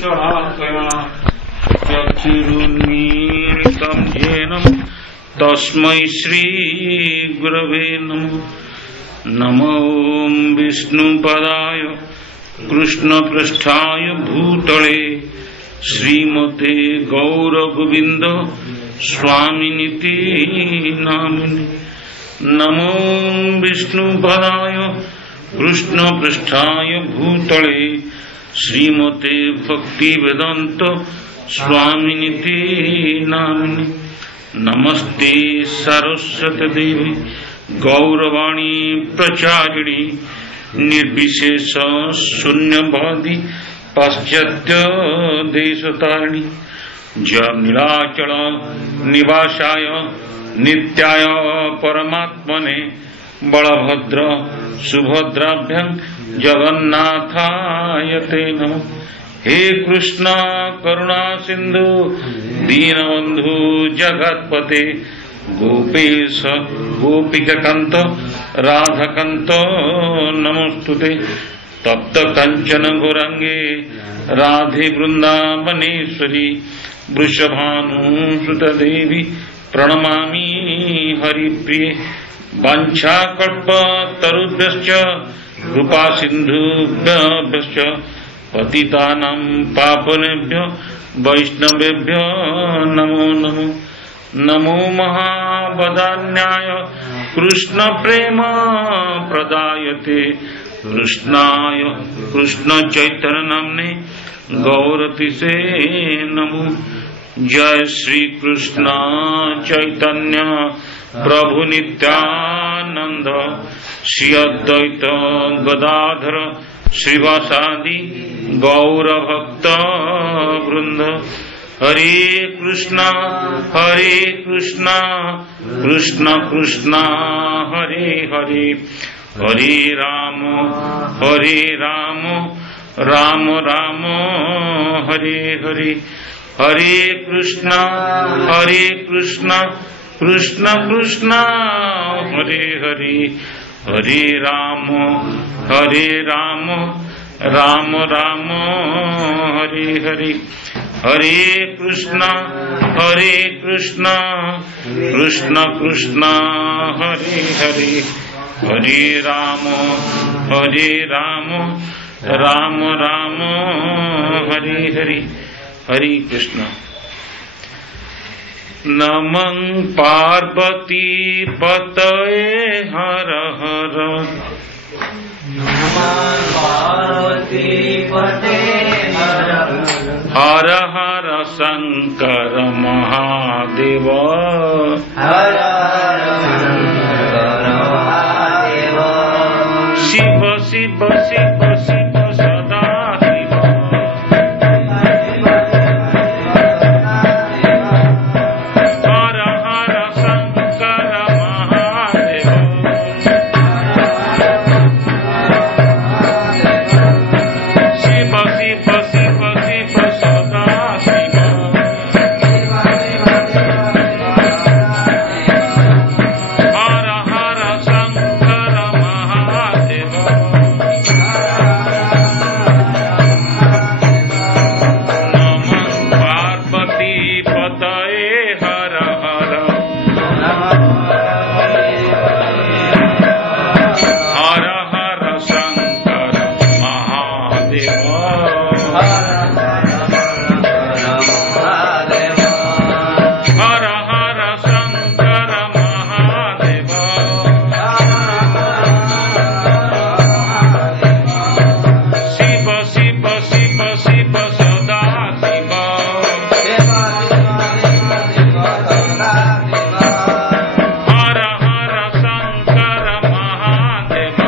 शलाकया चक्षुरुन्मीलितं येन तस्मै श्रीगुरवे नमः। नमो विष्णुपदाय कृष्णपृष्ठाय भूतले श्रीमते गौरगोविन्द स्वामिनिति नामिने। नमो विष्णुपदाय कृष्णपृष्ठाय भूतले श्रीमते भक्तिवेदान्त स्वामिनिति नामिने। नमस्ते सरस्वती देवी गौरवाणी प्रचारिणी निर्विशेष शून्यवादी पाश्चात्य देशतारिणी। जनीलाचल निवासाय नित्याय परमात्मने बलभद्र सुभद्राभ्यां जगन्नाथाय ते नमः। हे कृष्ण करुणा सिंधु दीनबंधु जगत्पते गोपेश गोपिकाकांत राधाकांत नमोस्तुते। तप्त कंचन गौरांगे राधे वृंदावनेश्वरी वृषभानुसुत देवी प्रणमामि हरिप्रिये। वाञ्छाकल्पतरुभ्यश्च कृपा सिन्धुभ्यश्च पतितानां पावनेभ्यो वैष्णवेभ्यो नमो नमो। नमो महावदान्याय कृष्ण प्रेम प्रदायते कृष्णाय कृष्ण चैतन्य नामने गौरतिसे नमो। जय श्री कृष्ण चैतन्य प्रभु नित्यानंद श्री अद्वैत गदाधर श्रीवासादि गौर भक्त वृंद। हरे कृष्णा कृष्ण कृष्ण हरे हरे हरे राम राम राम हरे हरे। हरे कृष्ण कृष्ण कृष्ण हरे हरे हरे राम राम राम हरे हरे। हरे कृष्ण कृष्ण कृष्ण हरे हरे हरे राम राम राम हरे हरे। हरे कृष्ण। नमः पार्वती पतये हर हर। नमः पार्वती पतये हर हर हर शंकर महादेव। हर हर शंकर महादेव। शिव शिव शिव शिव सदा शिव। हर हर शंकर महादेव। शिव शिव शिव शिव सदा शिव। हर हर शंकर महादेव। नमः पार्वती पतये हर हर। हर हर शंकर महादेव। हर हर शंकर महादेव। शिव शिव शिव शिव सदा शिव। हर हर शंकर महादेव।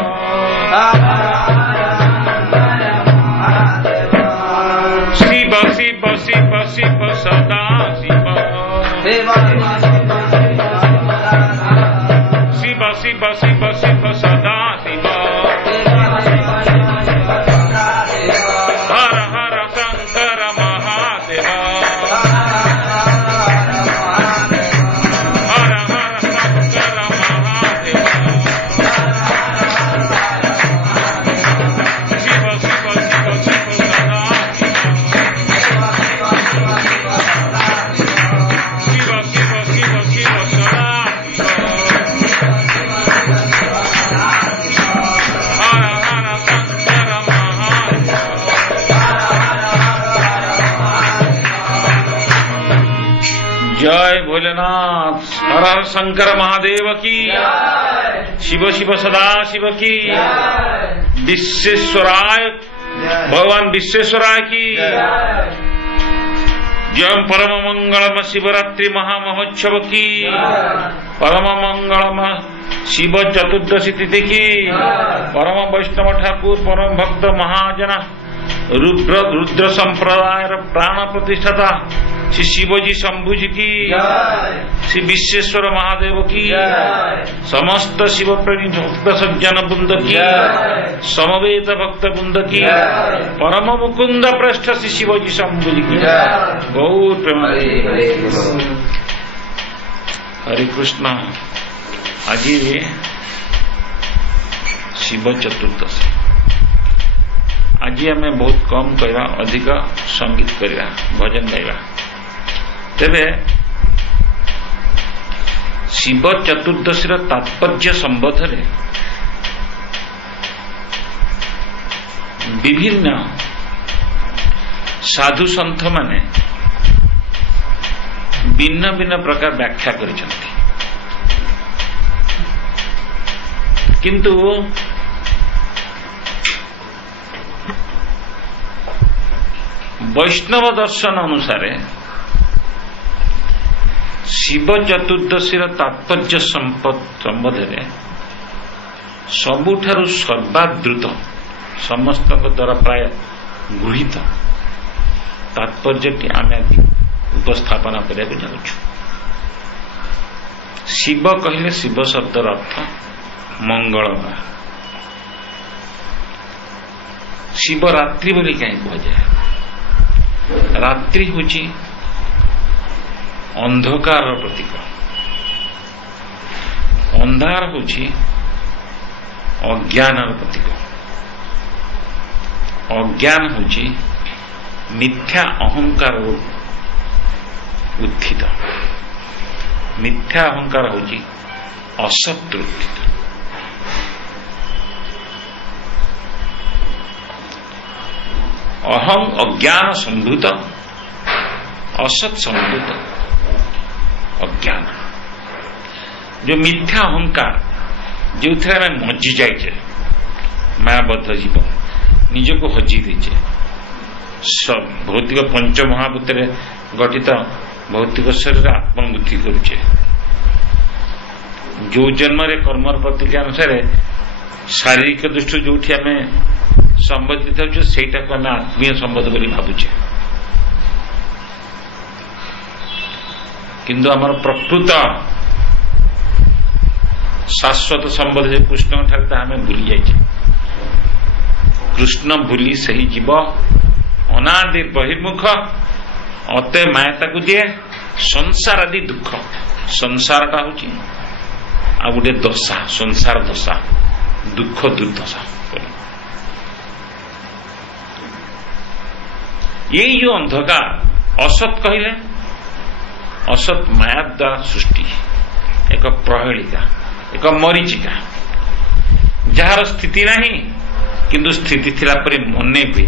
शिव शिव शिव शिव सदा शिव। शिव शिव शिव शिव सदा शिव। हर हर शंकर महादेव। हर हर शंकर महादेव। शिव शिव शिव शिव सदा शिव। जय भोलेनाथ। हर हर शंकर महादेव की, शिव शिव सदा शिव की, विश्वेश्वराय भगवान विश्वेश्वराय की। जय परम मंगलम शिवरात्रि महामहोत्सव की, परम मंगलम शिव चतुर्दशी तिथि की, परम वैष्णव ठाकुर परम भक्त महाजना रुद्र संप्रदाय प्राण प्रतिष्ठाता श्री शिवजी शंभुजी की, श्री विश्वेश्वर महादेव की, समस्त शिव प्रेमी भक्त सज्जन वृंद की, समवेत भक्त वृंद की, परम मुकुंद पृष्ठ श्री शिवजी शंभुजी की। गौर प्रेम। हरे कृष्ण। आज शिव चतुर्दशी। आज आम बहुत कम कहवा, अधिक संगीत करवा, भजन गाइबा। तेरे शिव चतुर्दशी तात्पर्य संबंध में विभिन्न साधु सन्थ माने भिन्न भिन्न प्रकार व्याख्या करिसेंति, किंतु वैष्णव दर्शन अनुसार शिव चतुर्दशी तात्पर्य संबंध में सबुठारु सर्वाद्रुत समस्त द्वारा प्राय गृहीत तात्पर्यटी आम आज उपस्थापना करने जाऊँ। शिव कहले शिव शब्दर अर्थ मंगलमय। शिवरात्रि बोली कहीं कहुए, रात्रि हूँ अंधकार प्रतीक, अंधार हूँ अज्ञान प्रतीक, अज्ञान हूँ मिथ्या अहंकार उत्थित, मिथ्या अहंकार हूँ असत उत्थित। अहम अज्ञान संभूत, असत संभूत अज्ञान। जो मिथ्या अहंकार जो थे मजी जाए, मायाबद्ध जीवन निजको हजि देचे, भौतिक पंच महाभूत गठित भौतिक शरीर आत्मबुद्धि करुचे। जो जन्म कर्मर प्रतिक्रिया अनुसार शारीरिक दृष्टि जो आम संबंधित हो, सेटा को आम आत्मीय संबंध बोली भावुचे, किंतु आमर प्रकृत शाश्वत संबंध कृष्ण ठारे आम भूली जाइए। कृष्ण भूली सही जीव अनादि बहिर्मुख, अते माया दिए संसार आदि दुख। संसारटा हूँ आ गोटे दशा, संसार दशा, दुख दुर्दशा। यही जो अंधकार असत कहले, असत माया द्वारा सृष्टि, एक प्रहेलिका, एक मरीचिका, जार स्थिति नहीं किंतु स्थिति थिला परे मने हुए,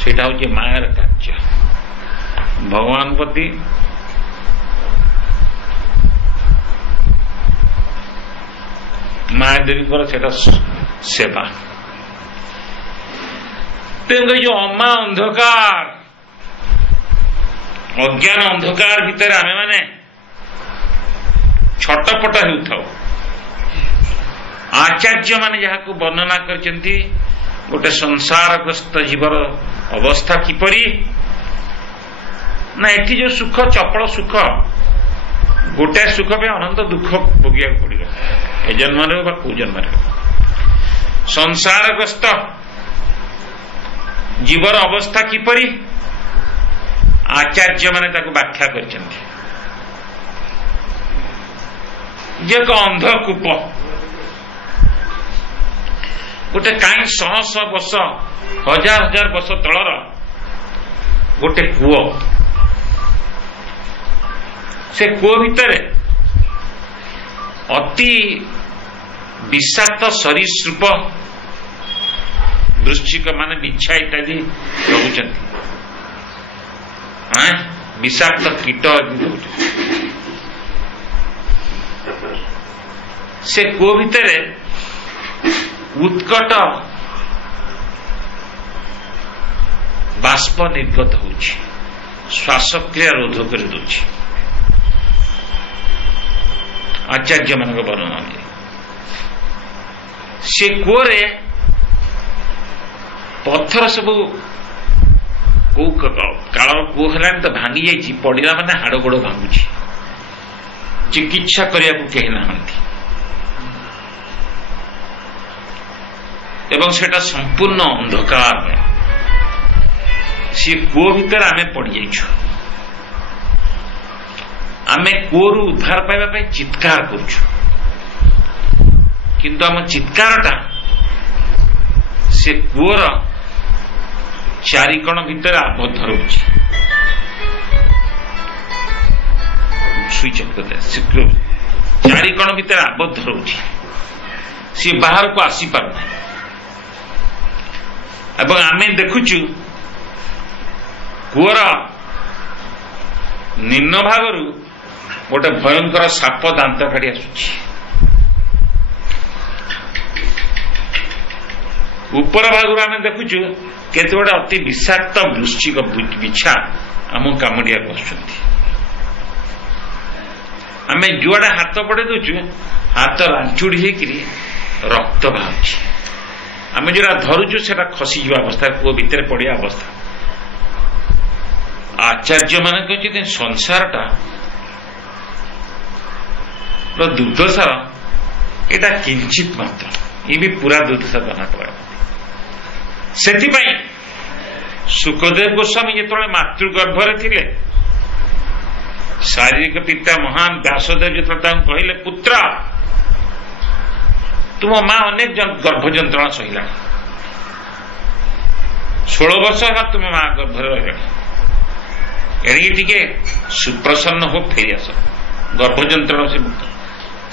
सेटा हूँ मायार कार्य। भगवान प्रति माया देवी पर सेटा सेवा। तेणुक जो अमा अंधकार अज्ञान अंधकार भितर आमे माने छटपट हेउथाउ। आचार्य माने जहाको वर्णना करचंती गोटे संसारग्रस्त जीवर अवस्था किपरि ना, एठी जो सुख चपल सुख, गोटे सुख पे अनंत दुख भोगिया पड़ो, ए जन्म बा को जन्म। संसारग्रस्त जीवर अवस्था किपरि आचार्य माने ताको व्याख्या करचंती। जे एक अंधकूप, गोटे कहीं शह शह वर्ष हजार हजार वर्ष तलर गोटे कूओ, से कूओ भितर अति विषाक्त सरीसृप वृश्चिक माने बिच्छा इत्यादि रहुचंती। विषाक्त कीट से कूह भितर उत्कट बाष्प निर्गत होउछि श्वासक्रिया रोध कर दउछि आचार्य मान वर्णन से कूहरे पत्थर सब काल कूह है तो भांगी जाइए पड़ा माने हाड़ गोड़ भांगुची चिकित्सा करने को कही ना एवं सेटा संपूर्ण अंधकार सी कूह भीतर आमे पड़ी जाइछु आमे कूहरु उद्धार पाइबा चित्कार करूछु किंतु आम चित्कारटा से कूहर चारिकोण भितर आबद्ध रहुछि स्विच ऑफ कर चारिकोण भितर आबद्ध रहुछि सी बाहर को आसी पारना एवं आमे देखुछु कूहर निम्न भागरु गोटे भयंकर साप दांत काढ़ी आसुछि ऊपर भागरु आमे देखुछु केते गोटे अति विषाक्त वृश्चिक बिछा आम कामुड़िया बसुंती आमे जुआडे हाथ पड़े दउछु हाथ रांचुड़ी होकरी रक्त बाहुछि आमे जोरा धरुछु सेटा खसी जो अवस्था कूह भितर पड़िया अवस्था आचार्य मान कहते संसारटा दुर्दशा एटा किंचित मात्र ये भी पूरा दुर्दशा बना पड़ा से सुखदेव गोस्वामी जो मातृगर्भरे थिले शारीरिक पिता महान व्यासदेव जो कहले पुत्र तुम माँ अनेक गर्भ जंत्रणा सहिला 16 वर्ष है तुम माँ गर्भरे रही एणिके सुप्रसन्न हो फेरी आस गर्भ जंत्रणा से मुक्त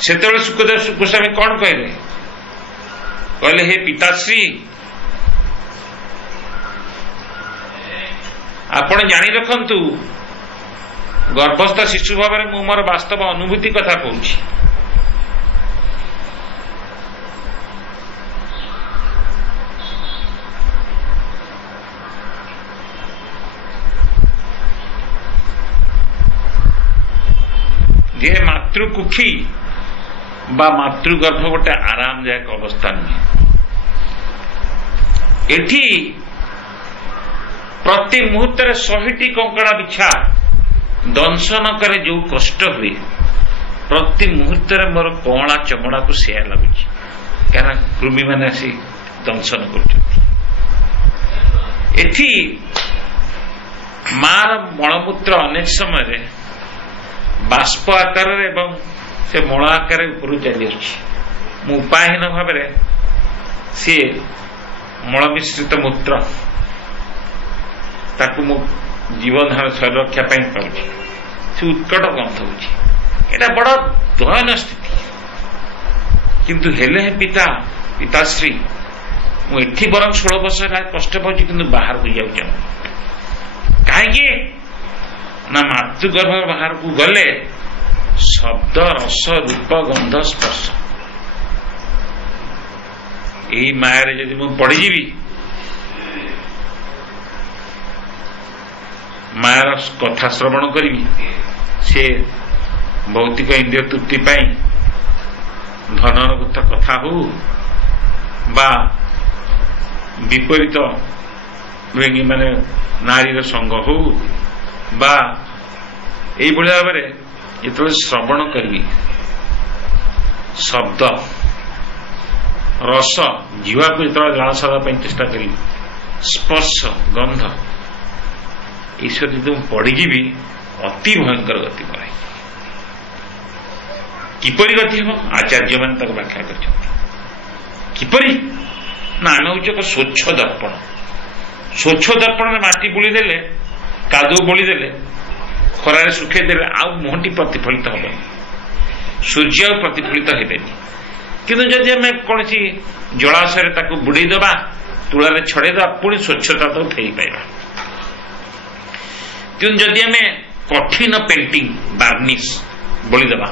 से सुखदेव गोस्वामी कौन कहले हे पिताश्री आपण जानी रखंतु गर्भस्थ शिशु भाव में मु मोर वास्तव अनुभूति कथा कहूँ जे मातृकुखी बा मातृगर्भ गोटे आरामदायक अवस्था नुहे एठी प्रति मुहूर्त 100टी कंकड़ा बिछा दंशन करे जो कष्ट हुए प्रति मुहूर्त मोर कला चमड़ा को सेया लगुच क्या कृमि मैंने आसी दंशन कर मार मलमूत्र अनेक समय बाष्प आकार एवं से मल आकार ऊपर चली उपायहीन भाव सी मल मिश्रित मूत्र ताकू मु जीवन शरीर रक्षा पाऊँ से उत्कट गंध होता बड़ दयन स्थिति किंतु हेले पिताश्री मुझे बरं 16 वर्ष कष्ट पाऊँ कि बाहर को जाऊँ कहीं ना मातृगर्भ बाहर को गले शब्द रस रूप गंध स्पर्श यही माया जदि मु पड़ीजी मायार कथा श्रवण करी से भौतिक इंद्रिय तृप्ति धनर कथा हो बा विपरीत माने नारीर संग हो बा यही भाव में जो श्रवण करी शब्द रस जीवा को जो लालसा चेष्टा करी स्पर्श गंध ईश्वर जी तुम पढ़ी भी अति भयंकर गति करे किपरि गति हम आचार्य मान व्याख्या किपरि ना आम हूँ एक स्वच्छ दर्पण में माटी बोली देले कादू बोली देले खरारे सुखे देले आउ मुहटी प्रतिफलित हम सूर्य प्रतिफलित हेबे किंतु जदि आम कौन जलाशय बुड़े दबा तुलारे छड़े दबा पुणी स्वच्छता तो फेरी पाइबा किंतु जदि आम कठिन पेंटिंग बार्निश बोलीदेवा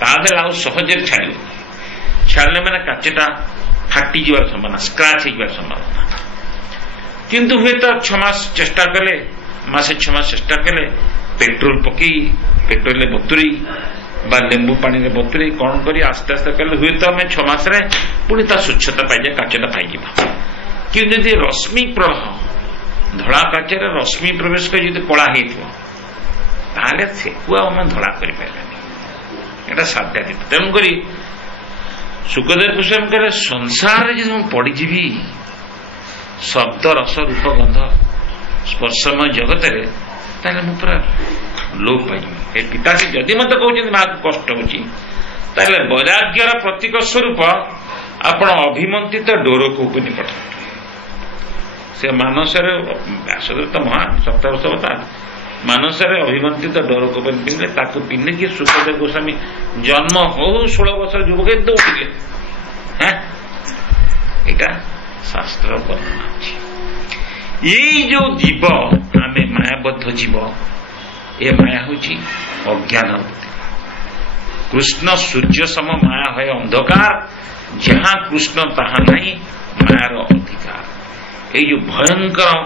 तादेले आउ सहज छाड़े मैंने काचटा फाटी जीवार संभावना स्क्राच हो संभावना किंतु हुए तो 6 मास चेष्टा कले मासे 6 मास चेष्टा कले पेट्रोल पकई पेट्रोल बतुरी बा लेंबू पानी रे बतुरी कौन करी आस्ते आस्ते कले हुए तो हमें 6 मास पुणी ता स्वच्छता पाई काचटा पाई कि जदि रश्मि प्रवाह धड़ा काचर रश्मि प्रवेश कर जो कला होते से आम धड़ा कर साध्यातीत तेणुक सुखदेव गोस्वामी कहले संसार जो पड़ीजी शब्द रस रूप गंध स्पर्शमय जगत में पूरा लोप पाई पिता से जदि मत कहते माँ को कष्ट हो वैराग्यर प्रतीक स्वरूप आपण अभिमंत्रित डोर को निकट से मानस व्यासदेव तो महान 7 वर्ष बता मानस अभिमंत्रित डोर को पिंधे कि सुखदेव गोस्वामी जन्म हो 16 वर्ष युवक दौड़े यहाँ शास्त्र वर्णना अच्छी ये जो जीव आम मायाबद्ध जीव ए माया हूँ अज्ञान कृष्ण सूर्य सम माया है अंधकार जहाँ कृष्ण तहा नहीं मायार अधिकार ये जो भयंकर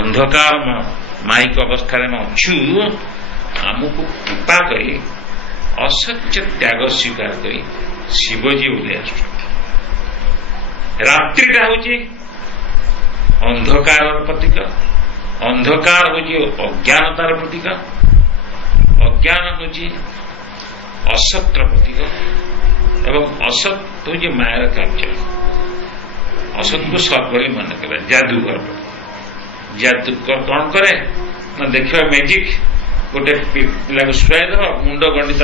अंधकार माइक अवस्था में अच्छु आमको कृपा कर असत्य त्याग स्वीकार कर शिवजी ओल्हे रात्रिटा हूँ अंधकार प्रतीक अंधकार हूँ अज्ञानतार प्रतीक अज्ञान हूँ असत्य प्रतीक एवं असत हूँ मायार कार्य असत को सत बोली मन कला जादूगर जादूगर कौन करे ना देखा मैजिक गोटे पिला शुआई देव मुंड गंडी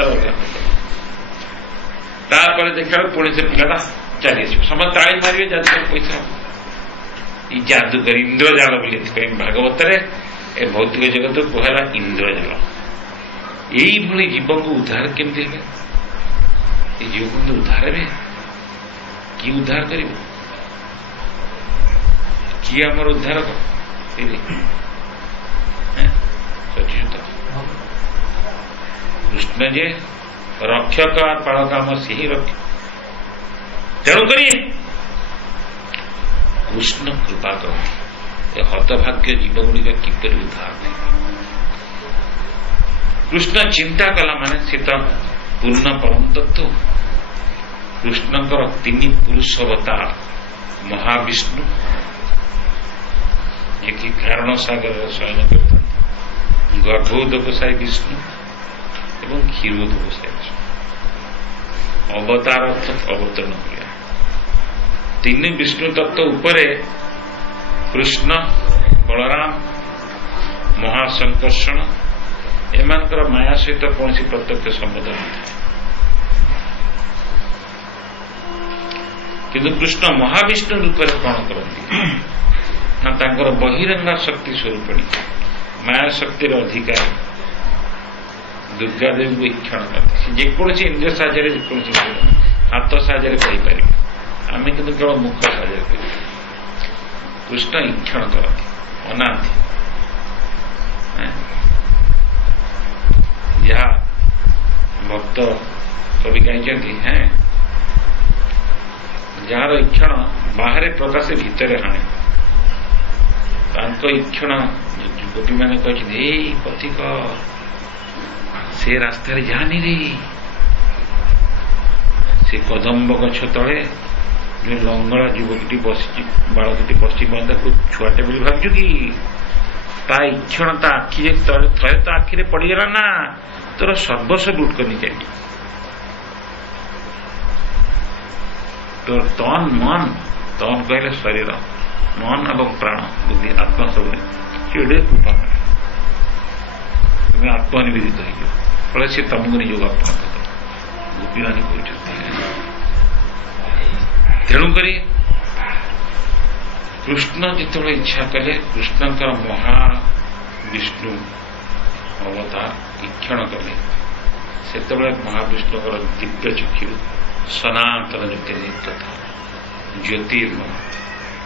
तार देखा पुणी से पिलाटा चली समस्त ताली मारे जादूगर पैसा ये जादूगर इंद्रजाल बोली भागवत ए भौतिक जगत कहला इंद्रजाल यही जीव को उद्धार केमती हे जीव को उद्धार हे कि उद्धार कर किए आमर उद्धार सचुत कृष्ण जे रक्षक पालक आम से ही रक्षक तेणुक कृष्ण कृपा कर हतभाग्य जीव गुड़िक किपर उद्धार कृष्ण चिंता कला माने सी तो पूर्ण परम तत्व कृष्णकर 3 पुरुष अवतार महाविष्णु ये कारण सागर शयन करते गर्भोदकशायी विष्णु एवं क्षीरोदकशायी विष्णु अवतार अवतरण किया 3 विष्णु तत्व उपरे कृष्ण बलराम महासंकर्षण एमानकर माया सहित कौन प्रत्यक्ष संबंध न था किंतु कृष्ण महाविष्णु रूप में कौन करती ना तांकर बहिरंगा शक्ति स्वरूपणी माया शक्तिर अधिकारी दुर्गा देवी को इक्षण करते जेकोसी इंद्रिय साहाଯ୍य जेकोसी हाथ साहाଯ୍य कहीपर आम कि केवल मुख साहाଯ୍य कर कृष्ण इक्षण करती अनाथि जहाँ भक्त कवि कही हैं जार इक्षण बाहर प्रकाश भितर हाणे इक्षण गोपी मैंने कही पथिक से रास्तार जानी रे से कदम्ब गछ तले जो लंगड़ा युवकटी बसी बालकटी बसी छुआटे बोली भावु कि ता इक्षण ता आखि तले थे तो आखिरे पड़गला ना तोर सर्वस्व लुट करनी चाहिए तोर तन मन तन कहले शरीर मन एवं प्राण बुद्धि आत्मा सब सीढ़े कृपा करे तुम्हें आत्मनिवेदित हो फल सी तुमको निज अर्पण कर गोपी मैंने कहते तेणुक कृष्ण जिते इच्छा कले कृष्णकर महाविष्णु अवतार इक्षण कले से महाविष्णुकर दिव्य चक्षु सनातन ज्योतिर्लिंग ज्योतिर्मय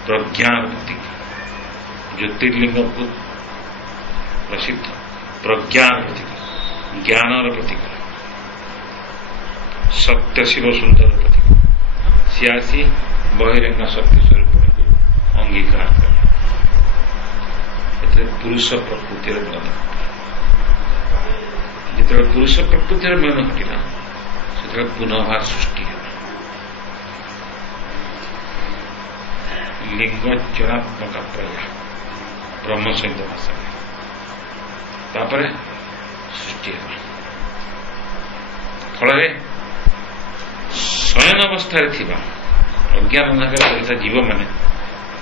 प्रज्ञा प्रतीक ज्योतिर्लिंग को प्रसिद्ध प्रज्ञान प्रतीक, ज्ञानर प्रतीक, सत्य शिव सुंदर प्रतीक। सी आसी बहिरंग शक्ति स्वरूप अंगीकार कर पुरुष प्रकृतिर मिलन, जिते पुरुष प्रकृतिर मिलन घटला से पुनर्भार सृष्टि है। लिंग जनात्मक प्रया ब्रह्म सहित भाषा तापर सृष्टि है। फल शयन अवस्था अज्ञान अंधकार जीव मैंने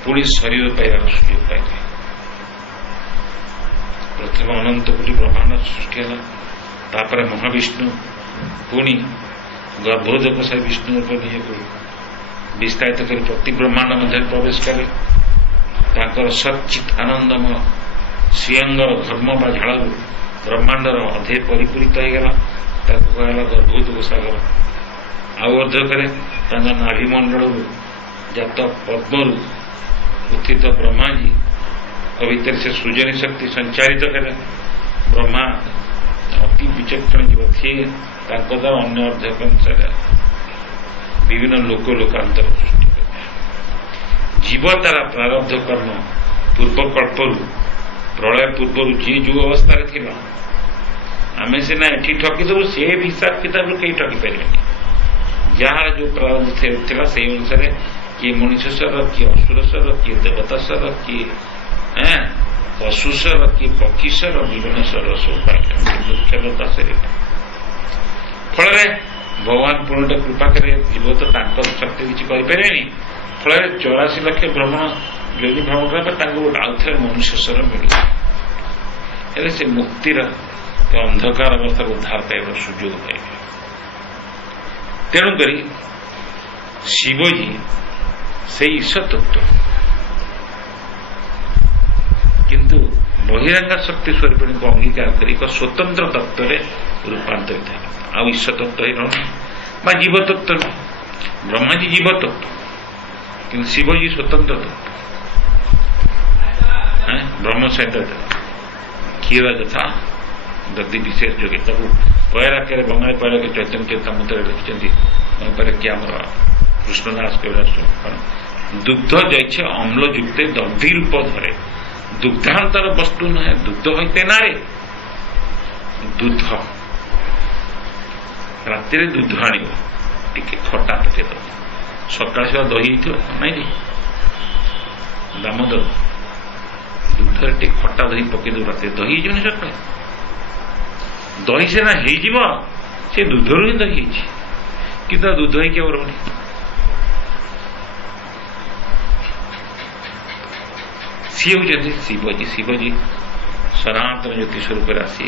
पुणी शरीर पाइबार सुजोग पाइले। प्रथम अनंत कोटि ब्रह्मांड सृष्टि है, तापर महाविष्णु पुणी गर्भोदक से विष्णु निज विस्तारित कर प्रति ब्रह्मांड मध्य प्रवेश करे। सच्चित आनंदमय श्रीअंगर धर्म बा झाड़ ब्रह्मांडर अधे परिपूरित होगा, कहला गर्भोदक सागर। आवर्धकरे नाभिमंडल जात पद्मरु उत्थित ब्रह्माजी भीतर से सृजनी शक्ति संचारित करे। ब्रह्मा अति विचक्षण जीव थे, द्वारा अन्य अर्धकंश विभिन्न लोक लोकांतर सृष्टि करे। जीव तारा प्रारब्ध कर्म पूर्वकल्परू प्रलय पूर्व जी जो अवस्था आम सीना एटी ठकीदेव से हिसाब किताब कहीं ठकी पारे। जार जो प्रारंभ था से अनुसार किए मनुष्य स्वर, किए असुर स्वर, किए देवता स्वर, किए पशु स्वर, किए पक्षी स्वर, विभिन्न स्वर सब पाइलता से फल भगवान पूर्ण कृपा करे जीव तो शक्ति किसी करें। फल 84 लाख भ्रमण योनि भ्रमण करने आउ थे मनुष्य स्वर मिले से मुक्तिर अंधकार अवस्था उद्धार पाइबार सुजोग पाइबे। तेणुक शिवजी से ईश्वर तत्व किंतु बहिरंग शक्ति स्वरूप को अंगीकार कर एक स्वतंत्र तत्व रूपांतरित है। आ ईश्वर तत्व ही जीव तत्व, ब्रह्माजी जीव तत्व किंतु शिवजी स्वतंत्र तत्व। ब्रह्म सहित क्षीर यथा दधि विशेष जोगे तब पहरा के बंगाली पहरा के चैतन्य चेतामृत लिखिं क्या कृष्णदास कविराज दुग्ध जैसे अम्ल युक्त दधि रूप धरे दुग्धांतर वस्तु नुहे दुग्ध होते नारे दूध राति दूध आण टे खटा पके दब सका दही नाई दामोदर दूधरे टे खटा दही पकईद रात दही जो सका दही सेना से दूधर ही दही कि दूध ही क्या रोनी सी हूँ शिवजी। शिवजी सनातन ज्योति स्वरूप आसी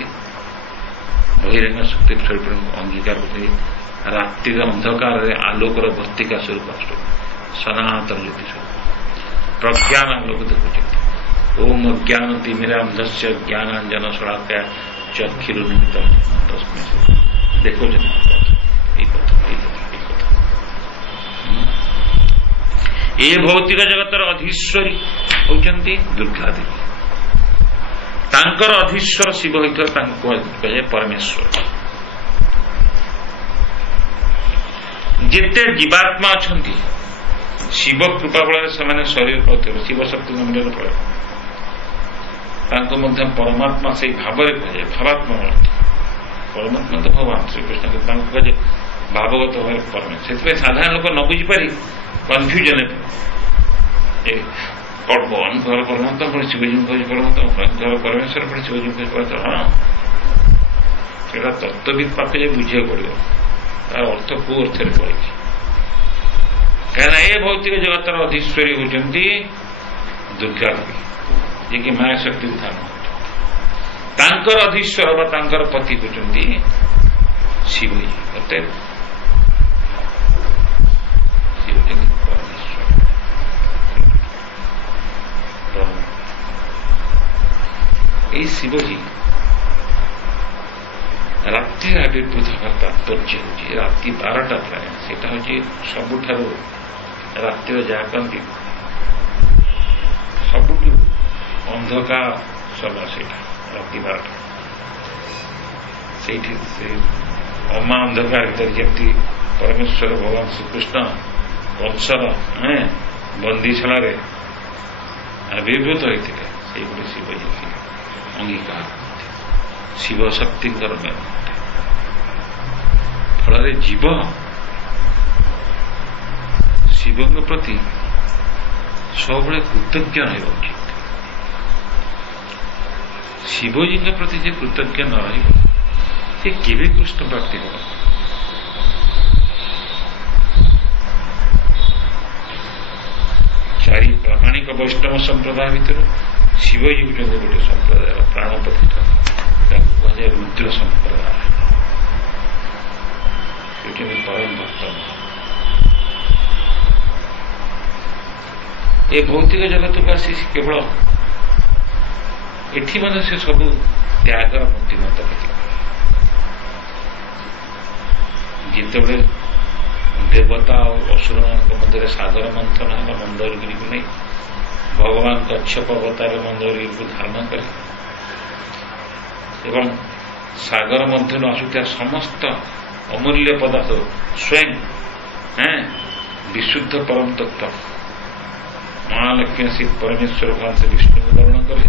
बहिरंग शक्ति स्वरूप अंगीकार करते राति अंधकार आलोकर बस्तिका स्वरूप सनातन ज्योति स्वरूप प्रज्ञान लोग देखुं। ओम ज्ञान तिमिरांधस्य ज्ञानांजन शलाकया चक्षुरुन्मिलित तस्मै देखो ये भौतिक जगतर अधीश्वरी होती दुर्गा देवी। तांकर अधीश्वर शिव होता कहे परमेश्वर। जिते जीवात्मा अच्छा शिव कृपा बल से शरीर पाते शिव शक्ति मंदिर फल परमात्मा से भाव कहे भावात्मा परमात्मा तो भगवान श्रीकृष्ण कहे भावगत भाव परमेश्वर। से साधारण लोक न बुझीपारी कन्फ्यूजन भगवान घर परमात्मा पुणी शिवजी कहे परमात्मा घर परमेश्वर पुणी शिवजी कहे परमेश्वर। हाँ से तत्वविद पाखे बुझे पड़ो तार अर्थ कौ अर्थ पड़ी कहीं ये भौतिक जगतर अधीश्वरी होती दुर्गा देवी जी की माया शक्ति धारण तांकर अधीश्वर व तांकर पति होती शिवजी। अतएव ये शिवजी रात्रि आविर्भूत हमार तात्पर्य हूँ राति 12टा प्राय से सबुठ रातिर जहाँ कहती सबुठ अंधकार समय से राति 12टा ସେଇଠି ସେ ଅମା ଅନ୍ଧକାର ଭିତରେ ଯେମିତି ପରମେଶ୍ୱର ଭଗବାନ ଶ୍ରୀକୃଷ୍ଣ କଂସର ବନ୍ଦୀଶାଳାରେ ଆବିର୍ଭୂତ ହୋଇଥିଲେ, ସେଇଭଳି ଶିବଜୀ ଅଙ୍ଗୀକାର ଶିବ ଶକ୍ତିଙ୍କର ମେଳ। ଫଳରେ ଜୀବ ଶିବଙ୍କ ପ୍ରତି ସବୁବେଳେ କୃତଜ୍ଞ ରହିବା ଉଚିତ। ଶିବଜୀଙ୍କ ପ୍ରତି ଯେ କୃତଜ୍ଞ ନ ରହିବ ସେ କେବେ କୃଷ୍ଣ ପ୍ରାପ୍ତି ହେବ? ଚାରି ପ୍ରାମାଣିକ ବୈଷ୍ଣବ ସମ୍ପ୍ରଦାୟ ଭିତରୁ ଶିବଜୀ ହେଉଛନ୍ତି ଗୋଟିଏ ସମ୍ପ୍ରଦାୟର ପ୍ରାଣ ପ୍ରତିଷ୍ଠା, ତାକୁ କୁହାଯାଏ ରୁଦ୍ର ସମ୍ପ୍ରଦାୟ। ହେଉଛନ୍ତି ପରମ ଭକ୍ତ। ଏ ଭୌତିକ ଜଗତକୁ ଆସି କେବଳ ଏଠି ମଧ୍ୟ ସେ ସବୁ ତ୍ୟାଗର ମୂର୍ତ୍ତିମନ୍ତ ଦେଖିବ। ଯେତେବେଳେ ଦେବତା ଓ ଅସୁରମାନଙ୍କ ମଧ୍ୟରେ ସାଗର ମନ୍ଥନ ହେଲା ମନ୍ଦରଗିରିକୁ ନେଇ, ଭଗବାନ କଚ୍ଛପ ଅବତାର ମନ୍ଦରଗିରିକୁ ଧାରଣ କଲେ ଏବଂ ସାଗର ମଧ୍ୟରୁ ଆସୁଥିବା ସମସ୍ତ ଅମୂଲ୍ୟ ପଦାର୍ଥ ସ୍ୱୟଂ ବିଶୁଦ୍ଧ ପରମ ତତ୍ତ୍ୱ ମହାଲକ୍ଷ୍ମୀ ଆସି ପରମେଶ୍ୱର ଭଗବାନ ସେ ବିଷ୍ଣୁଙ୍କୁ ବରଣ କଲେ।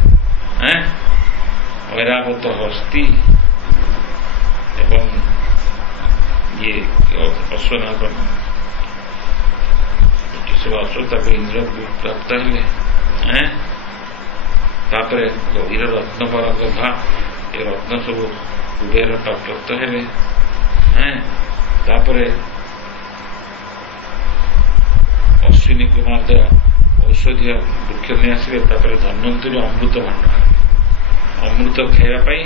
ଐରାବତ ହସ୍ତି ଏବଂ ଇଏ ଅଶ୍ୱନାଗ ସବୁ ଅଶ୍ୱ ତାକୁ ଇନ୍ଦ୍ରକୁ ପ୍ରାପ୍ତ ହେଲେ। ତାପରେ ଗଭୀର ରତ୍ନପର ଗଭା ଏ ରତ୍ନ ସବୁ କୁବେର ପ୍ରାପ୍ତ ହେଲେ। ତାପରେ ଅଶ୍ୱିନୀ କୁମାର ଦେବ ଔଷଧୀୟ ବୃକ୍ଷ ନେଇ ଆସିଲେ। ତାପରେ ଧନ୍ୱନ୍ତରୀ ଅମୃତ ଭଣ୍ଡାର, ଅମୃତ ଖାଇବା ପାଇଁ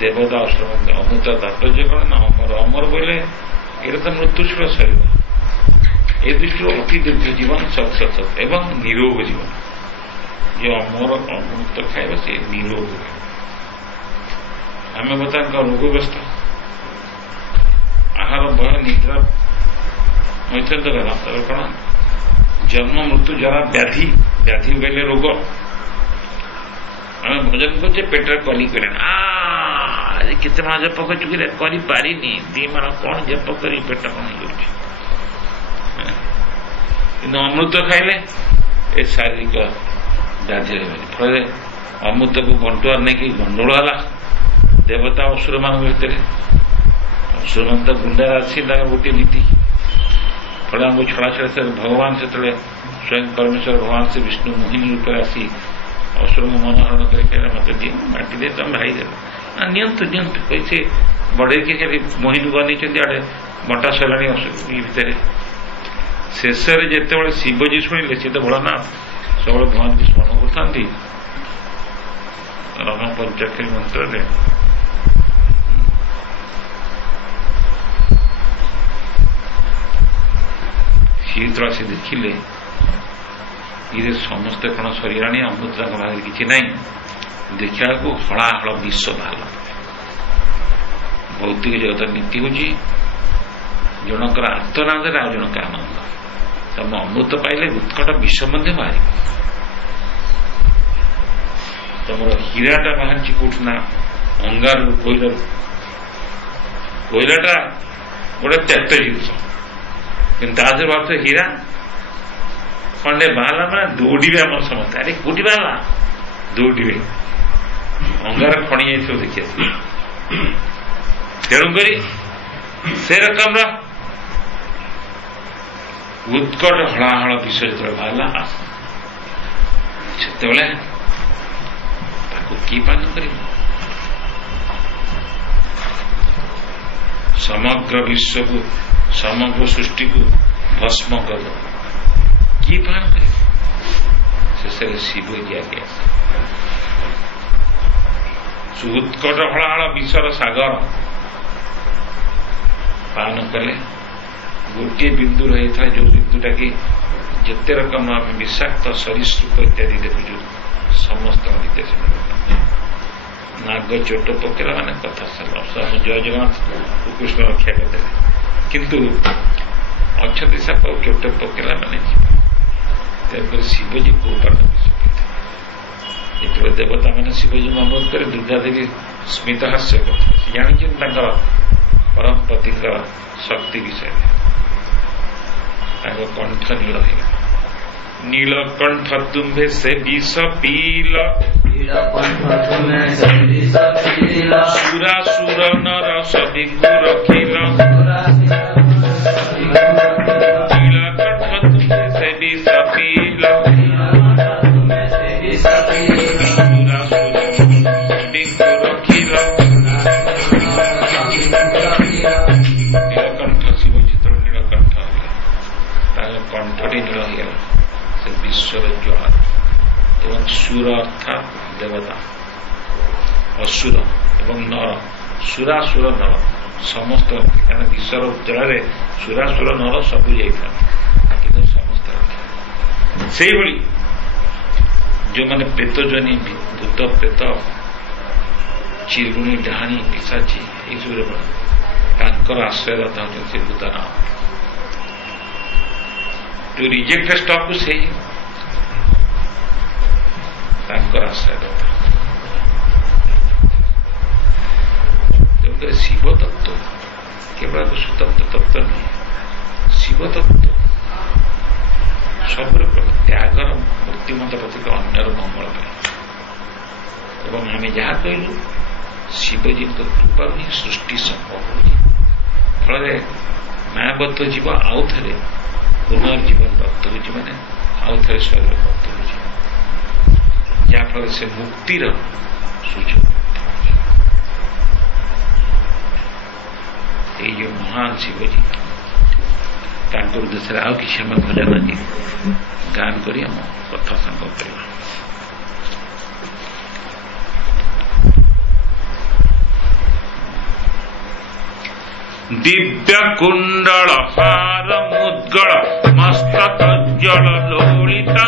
ଦେବତା ଅସୁର ଅମୃତ ତାତ୍ପର୍ଯ୍ୟ କଣ ନା ଅମର। ଅମର ବୋଇଲେ ଏଇଟା ତ ମୃତ୍ୟୁଶୀଳ ଶରୀର, ଏ ଦୃଷ୍ଟିରୁ ଅତି ଦୀର୍ଘ ଜୀବନ ସତସତ ଏବଂ ନିରୋଗ ଜୀବନ। ଯେ ଅମର ଅମୃତ ଖାଇବା ସେ ନିରୋଗ। ଆମେ ବର୍ତ୍ତମାନ ରୋଗଗ୍ରସ୍ତ, ଆହାର ଭୟ ନିଦ୍ରା ମୈଥନ୍ତ ଗଲା। ତାପରେ କଣ ଜନ୍ମ ମୃତ୍ୟୁ ଜରା ବ୍ୟାଧି, ବ୍ୟାଧି କହିଲେ ରୋଗ। ଆମେ ଭୋଜନ କରୁଛେ ପେଟରେ କଲି କଲେଣି, ଆଜି କେତେ ମାଣ ଜପ କରୁଛୁ କି କରିପାରିନି, ଦି ମାଣ କଣ ଜପ କରି ପେଟ କଣ ହେଇଯାଉଛି। କିନ୍ତୁ ଅମୃତ ଖାଇଲେ ଏ ଶାରୀରିକ ବ୍ୟାଧି ରହିବନି। ଫଳରେ ଅମୃତକୁ ବଣ୍ଟୁଆର ନେଇକି ଗଣ୍ଡଗୋଳ ହେଲା ଦେବତା ଅସୁରମାନଙ୍କ ଭିତରେ। ଅସୁରମାନ ତ ଗୁଣ୍ଡାରେ ଅଛି, ତାଙ୍କର ଗୋଟିଏ ନୀତି। ଫଳରେ ଆମକୁ ଛଡ଼ା ଛଡ଼ା ଭଗବାନ ସେତେବେଳେ ସ୍ୱୟଂ ପରମେଶ୍ୱର ଭଗବାନ ସେ ବିଷ୍ଣୁ ମୋହିନୀ ରୂପରେ ଆସି ଅସୁରଙ୍କୁ ମନହରଣ କରି କହିଲେ ମତେ ଦିଅ, ମାଟି ଦିଏ, ତମେ ଭାଇ ଦେବ। ନିଅନ୍ତୁ ନିଅନ୍ତୁ କହି ସେ ବଢ଼େଇକି ଖାଲି ମୋହିନୀକୁ ଅନେଇଛନ୍ତି। ଆଡ଼େ ବଣ୍ଟା ସରିଲାଣି ଇ ଭିତରେ। ଶେଷରେ ଯେତେବେଳେ ଶିବଜୀ ଶୁଣିଲେ, ସେ ତ ଭୋଳାନାଥ ସବୁବେଳେ ଭଗବାନଙ୍କୁ ସ୍ମରଣ କରୁଥାନ୍ତି ରମ ପଞ୍ଚାକ୍ଷରୀ ମନ୍ତ୍ରରେ। ସିଏ ଯେତେବେଳେ ଆସି ଦେଖିଲେ ଇରେ ସମସ୍ତେ କଣ ସରିଗଲାଣି, ଅମୃତ ତାଙ୍କ ଭାଗରେ କିଛି ନାହିଁ। ଦେଖିଲା ବେଳକୁ ହଳାହଳ ବିଷ ବାହାରିଲା। ଭୌତିକ ଜଗତର ନୀତି ହେଉଛି ଜଣଙ୍କର ଆର୍ତ୍ତନାଦରେ ଆଉ ଜଣଙ୍କ ଆନନ୍ଦ। ତମେ ଅମୃତ ପାଇଲେ ଉତ୍କଟ ବିଷ ମଧ୍ୟ ବାହାରିବ। ତମର ହୀରାଟା ବାହାରିଛି କୋଉଠି ନା ଅଙ୍ଗାରରୁ, କୋଇଲାରୁ। କୋଇଲାଟା ଗୋଟେ ତ୍ୟାକ୍ତ ଜିନିଷ, କିନ୍ତୁ ତା ଦେହରେ ବାହାରୁଥିବା ହୀରା ଖଣ୍ଡେ ବାହାରିଲା ମାନେ ଦୌଡ଼ିବେ ଆମର ସମସ୍ତେ। ଆରେ କୋଉଠି ବାହାରିଲା, ଦୌଡ଼ିବେ। ଅଙ୍ଗାର ଖଣି ଯାଇଥିବ ଦେଖି ଆସିବେ। ତେଣୁକରି ସେ ରକମର ଉତ୍କଟ ହଳାହଳ ବିଷ ଯେତେବେଳେ ବାହାରିଲା, ସେତେବେଳେ ତାକୁ କି ପାନ କରିବ? ସମଗ୍ର ବିଶ୍ୱକୁ, ସମଗ୍ର ସୃଷ୍ଟିକୁ ଭସ୍ମ କରିବ। କି ପାନ କରିବ? ଶେଷରେ ଶିବଜୀ ଆଗେ ଆସେ। ଉତ୍କଟ ହଳାହଳ ବିଷର ସାଗର ପାନ କଲେ ଗୋଟିଏ ବିନ୍ଦୁ ରହିଥାଏ, ଯୋଉ ବିନ୍ଦୁଟା କି ଯେତେ ରକମ ଆମେ ବିଷାକ୍ତ ସରୀସୃପ ଇତ୍ୟାଦି ଦେଖୁଛୁ ସମସ୍ତଙ୍କ ଭିତରେ ସେ ନାଗ ଚୋଟ ପକେଇଲା ମାନେ କଥା ସାରିଲା। ଜୟ ଜଗନ୍ନାଥ କୃଷ୍ଣ ରକ୍ଷା କରିଦେଲେ। କିନ୍ତୁ ଅଛନ୍ତି ସାପ ଚୋଟ ପକେଇଲା ମାନେ ଯିବେ। ତେଣୁକରି ଶିବଜୀ କୋଉ ପାନ ବିଷ ପିଇଥିଲେ? ଏ ଦେବତା ମାନେ ଶିବଜୀ ମହମ୍ମଦ କରି ଦୁର୍ଗା ଦେବୀ ସ୍ମିତ ହାସ୍ୟ କରୁଥିଲେ। ସେ ଜାଣିଛନ୍ତି ତାଙ୍କର ପରମ ପତିଙ୍କର ଶକ୍ତି ବିଷୟରେ। ତାଙ୍କ କଣ୍ଠ ନୀଳ ହେଇଗଲା। নীলকণ্ঠ তুম্ভে সে বিষ পিল, সুরাসুর নর সবিকু রখিল। নীলকণ্ঠ তুম্ভে সে বিষ পিল, সুরাসুর সবিকু রখিল। নীলকণ্ঠ শিব চিত্র নীলকণ্ঠ হলে তাহলে কণ্ঠটি নীল হয়ে গেল। ସେ ବିଶ୍ୱର ଜ୍ୱାଳ ଏବଂ ସୁର ଅର୍ଥାତ୍ ଦେବତା, ଅସୁର ଏବଂ ନର, ସୁରାସୁର ନର ସମସ୍ତ, କାରଣ ବିଶ୍ୱର ଜଳରେ ସୁରାସୁର ନର ସବୁ ଯାଇଥାନ୍ତି କିନ୍ତୁ ସମସ୍ତେ ରଖିଲେ। ସେଇଭଳି ଯେଉଁମାନେ ପ୍ରେତଜନୀ, ଭୂତ ପ୍ରେତ, ଚିରୁଣୀ, ଡାହାଣୀ, ପିଶାଚୀ ଏଇସବୁରେ ତାଙ୍କର ଆଶ୍ରୟଦାତା ହେଉଛନ୍ତି ସେ ଭୂତନାଥ। जो रिजेक्टेड स्टॉक से आश्रयदाता। शिव तत्व केवल सुतत्व तत्व नहीं, शिव तत्व सब त्यागर मूर्तिमत प्रति अन्यर मंगल एवं आम जहाँ कहलु शिवजी कृपा ही सृष्टि संभव हो फल मायाबद्ध जीव आउ थे पुनर्जीवन प्राप्त हो, आउ थे शरीर प्राप्त हो, जहाँफल से मुक्तिर सुजोग। ये जो महान शिवजी उद्देश्य आउ कि भजन आज गान कर कथा सांग कर दिव्य कुंडल हार मुद्गल मस्तक जल लोलित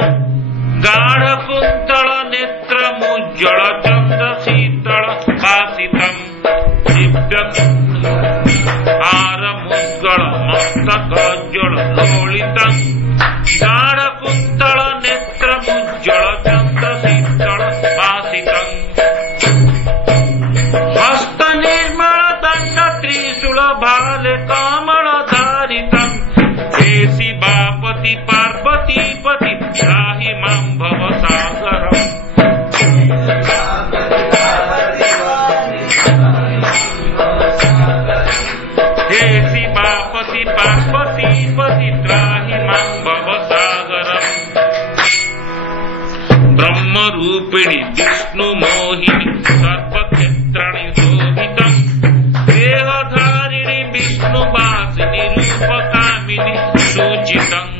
गाढ़ कुंतल नेत्र मुज्जल चंद्र शीतल भासित दिव्य हार मुद्गल मस्तक जल लोलित गाढ़ कुंतल नेत्र मुज्जल चंद्र शीतल भासित हस्त निर्मल दंड त्रिशूल भाले कमल धारितं हे शिवापति पार्वती पति त्राहि मां भवसागरम्। हे शिवापति पार्वती पति त्राहि मां भवसागरम्। ब्रह्म रूपिणी विष्णु मोहिनी सर्वक्षेत्राणि शोभितम् देहधारिणी विष्णुवासिनी रूपकामिनी सूचितम्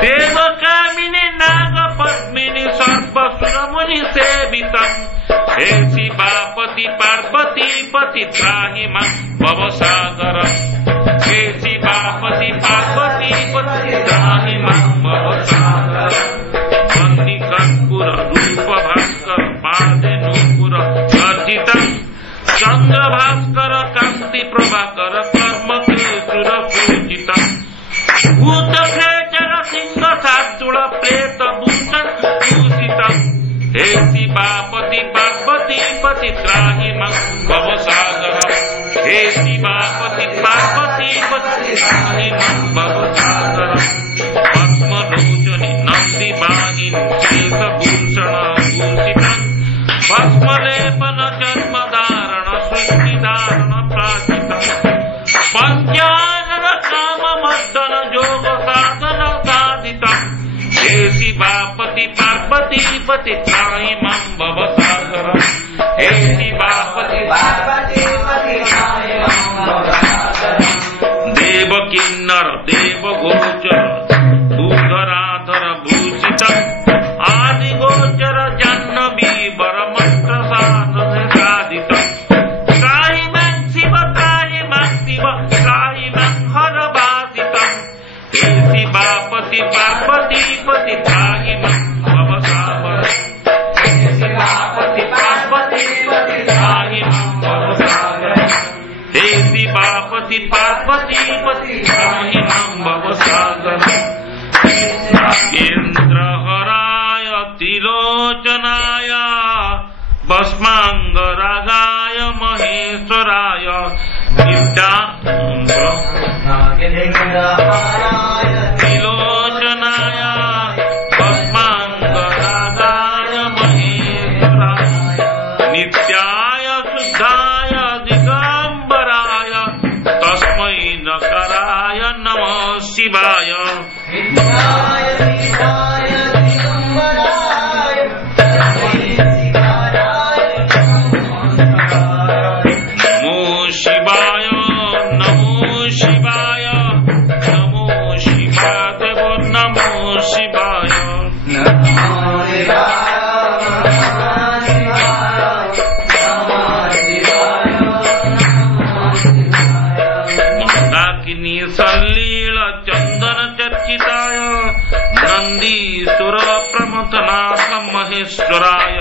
देवकामिनी नागपद्मिनी सर्वसुरमुनि सेवितम् हे शिवापति पार्वती पति त्राहि मां भवसागरम्। हे शिवापति पार्वती पति त्राहि मां भवसागरम्। वन्दी कर्पूर रूप भास्कर पादे नूपुर गर्जितम् चंद्र भास्कर कांति प्रभाकर कर्म कृशुर पूजितम् भूत प्रेचर सिंह शार्दूल प्रेत भूषण भूषितम् हे शिवापति पार्वती पति त्राहि मां भवसागरम्। हे शिवापति पार्वती पति त्राहि मां भवसागरम्। पद्मलोचनी नंदी वाहिनी शेषभूषण भूषितम् भस्मलेपन जन्म धारण सृष्टि धारण प्राचितम् पंचानन काम मर्दन योग साधन साधितम् हे शिवापति पार्वती पति त्राहि मां भवसागरम्। हे शिवापति पार्वती पति त्राहि मां भवसागरम्। देव किन्नर देव गोचर भूधराधर भूषितम् आदि गोचर जाह्नवी वर मंत्र साधन साधितम् त्राहि मां शिव त्राहि मां शिव त्राहि मां हर भासितम् हे शिवापति पार्वती पति त्राहि मां भवसागरम्। हे शिवापति त्रिलोचनाय भस्मांगरागाय महेश्वराय त्रिलोचनाय भस्मांगरागाय महेश्वराय नित्याय शुद्धाय दिगंबराय तस्मै नकाराय नमः शिवाय सल्लील चंदन चर्चिताय नंदीश्वर प्रमथनाथ महेश्वराय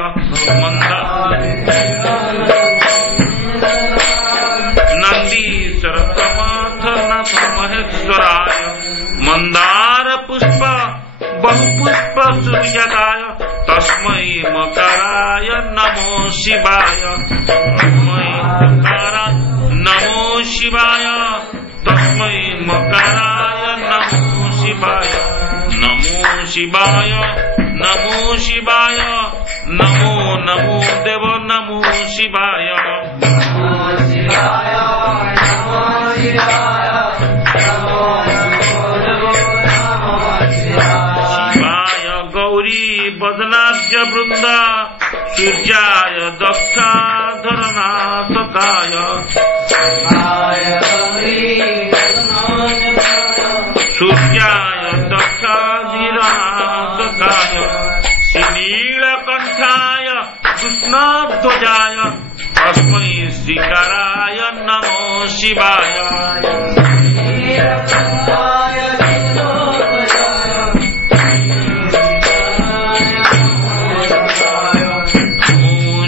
नंदीश्वर प्रमथनाथ महेश्वराय मंदार पुष्प बहुपुष्प सूर्यकाय तस्मै मकराय नमो शिवाय तस्मै मकरा नमो शिवाय तस्मै मकराय नमो शिवाय नमो शिवाय नमो शिवाय नमो नमो देव नमो शिवाय शिवाय गौरी बदनाब्ज वृंद सूर्याय दक्षाधरनाथकाय सूर्याय दक्षाधीरनाथकाय श्रीनीलकण्ठाय कृष्णध्वजाय तस्मै श्रीकराय नमो शिवाय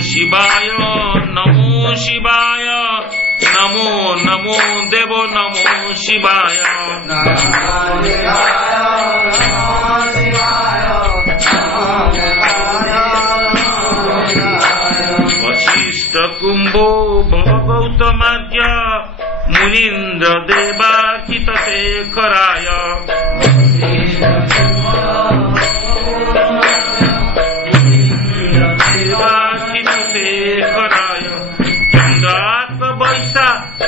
शिवाय नमो शिवाय नमो नमो देव नमो शिवाय वशिष्ठ कुंभो भवगौतमार्य मुनीन्द्र देवाखित शेखराय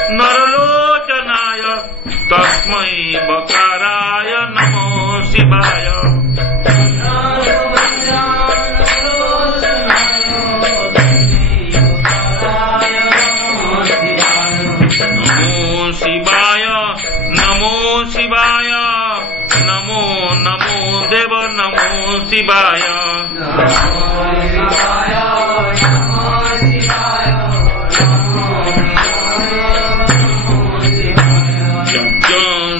नरलोचनाय तस्मै बकाराय नमो शिवाय नमो शिवाय नमो शिवाय नमो नमो देव नमो शिवाय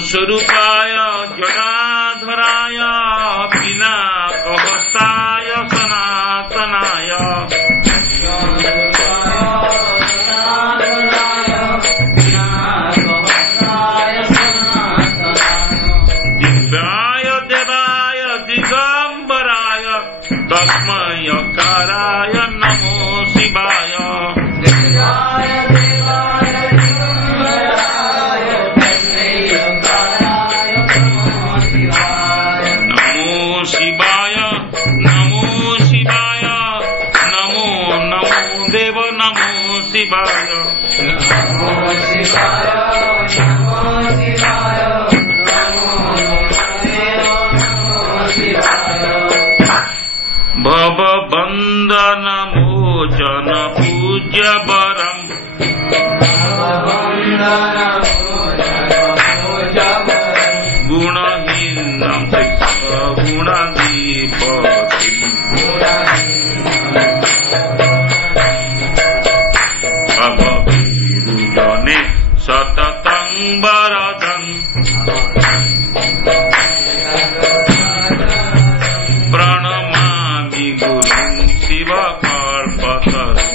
स्वरूपाय जटाधराय पिनाकहस्ताय सनातनाय दिव्याय देवाय दिगंबराय तस्मै अकाराय नमो शिवाय शिवाय भव बंदन मोचन पूज्य वरम गुणहीनम गुणादीपति सततं वरदं प्रणमामि गुरुं शिवकल्पतरुं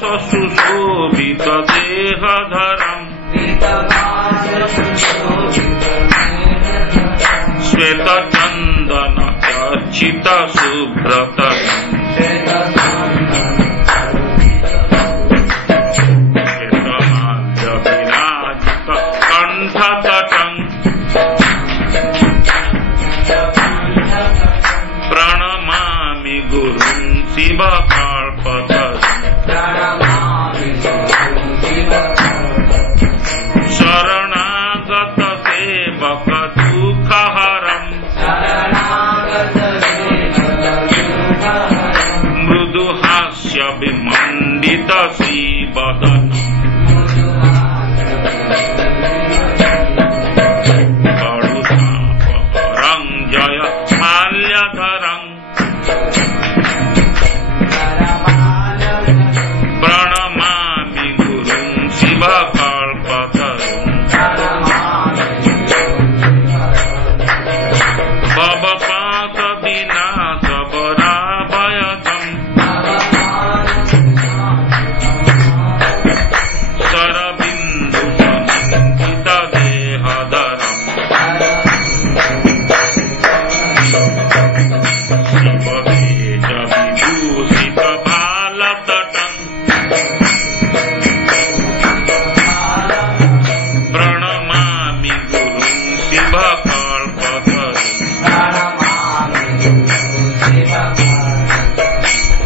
सुशोभित देहधरम् श्वेत चंदन चर्चित सुब्रतम् श्वेतमाल्य विराजित कंठतटम् प्रणमामि गुरुं शिवकल्पतरुम् शरणागत सेवक दुःखहरम् मृदुहास्य विमण्डित श्रीवदनम् करुणापहरं जय माल्यधरम् प्रणमामि गुरुं शिवकल्पतरुम् भवपात विनाशवराभयतम् शरबिन्दुसनिन्दित देहधरम् शिवतेज विभूषित भालतटम् प्रणमामि गुरुं शिवकल्पतरुम्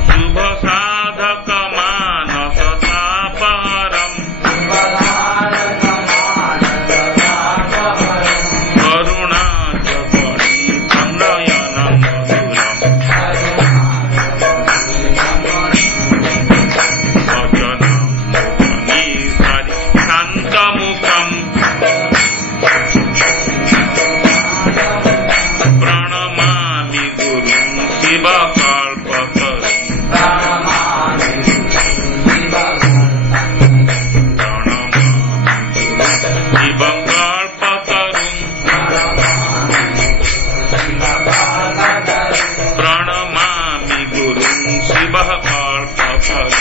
शुभ साधक मानस तापहरम् करुणा जगणी नयन मधुरम् वचनं मुखनिसरि शान्तमुखम् प्रणमामि गुरुं शिवकल्पतरुम् प्रणमामि गुरुं शिवकल्पतरुम्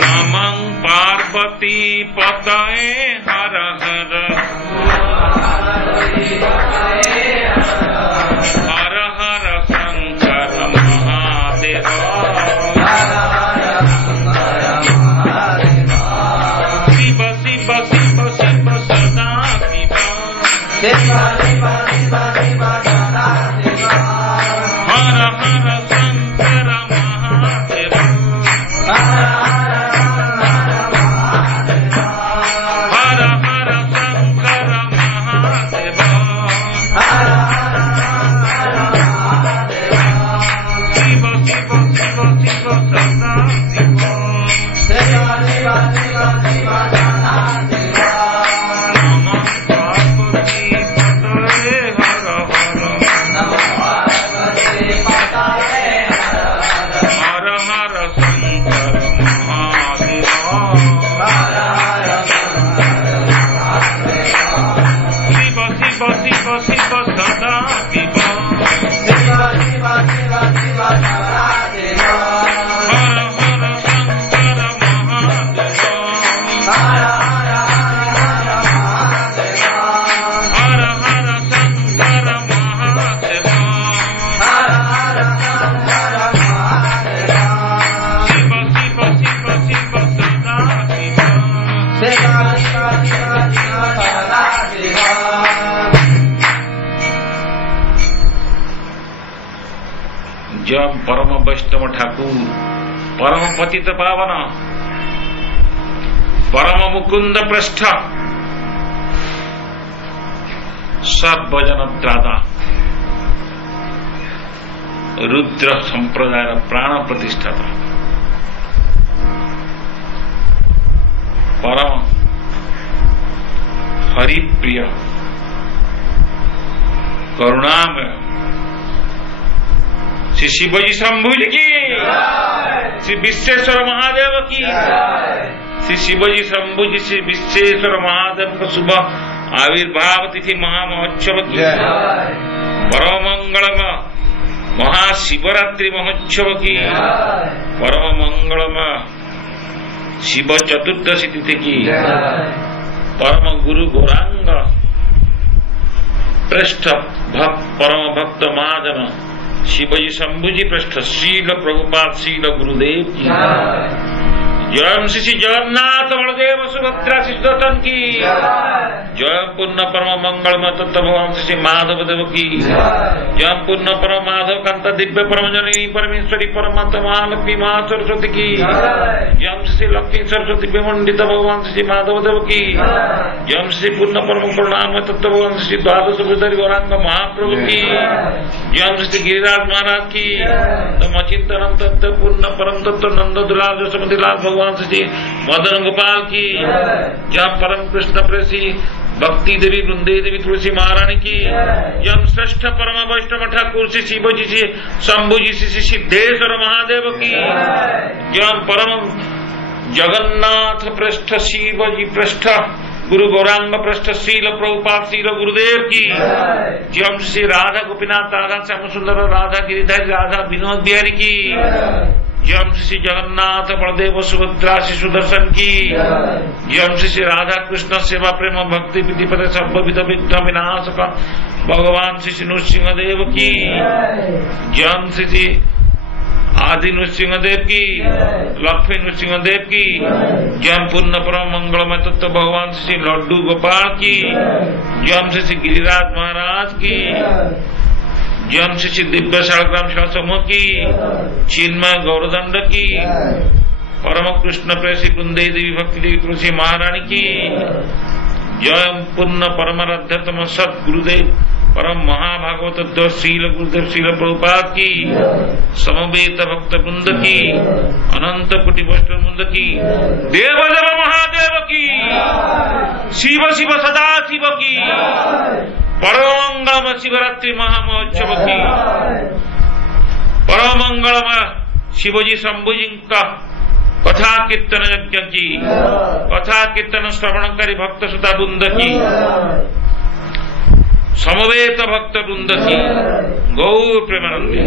नमः पार्वती पतये हर हर हर हर शंकर महादेव शिव शिव शिव शिव सदा शिव हर हर शंकर महादेव हर हर शंकर महादेव शिव शिव शिव शिव सदा शिव नमः पार्वती पतये हर हर हर हर शंकर महादेव शिव शिव शिव शिव सदा शिव हर हर शंकर महादेव हर हर शंकर महादेव शिव शिव शिव शिव सदा शिव जब परम वैष्णव ठाकुर परम पतित पावन परम मुकुंद पृष्ठ सर्वजन त्राता रुद्र संप्रदाय प्राण प्रतिष्ठाता परम हरिप्रिय करुणामय श्री शिवजी शंभुजी की, श्री विश्वेश्वर महादेव की, श्री शिवजी शंभुजी श्री विश्वेश्वर महादेव का शुभ आविर्भाव तिथि महामहोत्सव की परम मंगलमय महाशिवरात्रि महोत्सव की परम मंगलमय शिव चतुर्दशी तिथि की परम गुरु गौरांग पृष्ठ परम भक्त महाजन शिवजी शंभुजी पृष्ठ शील प्रभुपाद शील गुरुदेव की जय श्री जगन्नाथ बलदेव सुभद्रा शिशुदत्तन की जय पूर्ण परम मंगलमय तत्व भगवान श्री माधव देव की जय पूर्ण परम माधव कांता दिव्य परमजनी परमेश्वरी परमात्मा महालक्ष्मी महासरस्वती की जय श्री लक्ष्मी सरस्वती विमंडित भगवान श्री माधव देव की जय श्री पूर्ण परम करुणामय तत्व भगवान श्री द्वादश भूधरी गौरांग महाप्रभु की जय श्री गिरिराज महाराज की तम चिंतन तत्व पूर्ण परम तत्व नंद दुलाल जसमतिलाल भगवान श्री मदन गोपाल की जय परम कृष्ण प्रेसी भक्ति देवी वृंदे देवी तुलसी महारानी की जय श्रेष्ठ परम वैष्णव ठाकुर श्री शिवजी जी शंभुजी श्री सिद्धेश्वर महादेव की जय परम जगन्नाथ पृष्ठ शिवजी पृष्ठ गुरु गौरांग पृष्ठ शील प्रभुपाद शील गुरुदेव की जय श्री राधा गोपीनाथ राधा श्याम सुंदर राधा गिरिधर राधा विनोद बिहारी की जय श्री जगन्नाथ बलदेव सुभद्रा शिशु दर्शन की जय श्री राधा कृष्ण सेवा प्रेम भक्ति विधिपति सर्वविध विघ्न विनाशक भगवान श्री नृसिंहदेव की जय श्री आदि नृसिंहदेव की लक्ष्मी नृसिंहदेव की जय पूर्ण परम मंगलमय तत्व भगवान श्री लड्डू गोपाल की जय श्री गिरिराज महाराज की जय श्री दिव्य शालग्राम शिवा समूह की चिन्मय गौरदंड की परम कृष्ण प्रेसी वृंदे देवी भक्ति देवी तुलसी महारानी की जय पूर्ण परमाराध्यतम सत गुरुदेव परम महाभागवत शील गुरुदेव शील प्रभुपाद की समवेत भक्त वृंद की अनंत कोटि वैष्णव वृंद की देव देव महादेव की शिव शिव सदा शिव की परमंगलमय शिवरात्रि महामहोत्सव की परमंगलमय शिवजी शंभुजी का कथा कीर्तन यज्ञ की कथा कीर्तन श्रवणकारी भक्त सुधा वृंद की समवेत भक्त वृंद की गौर प्रेमानंदी।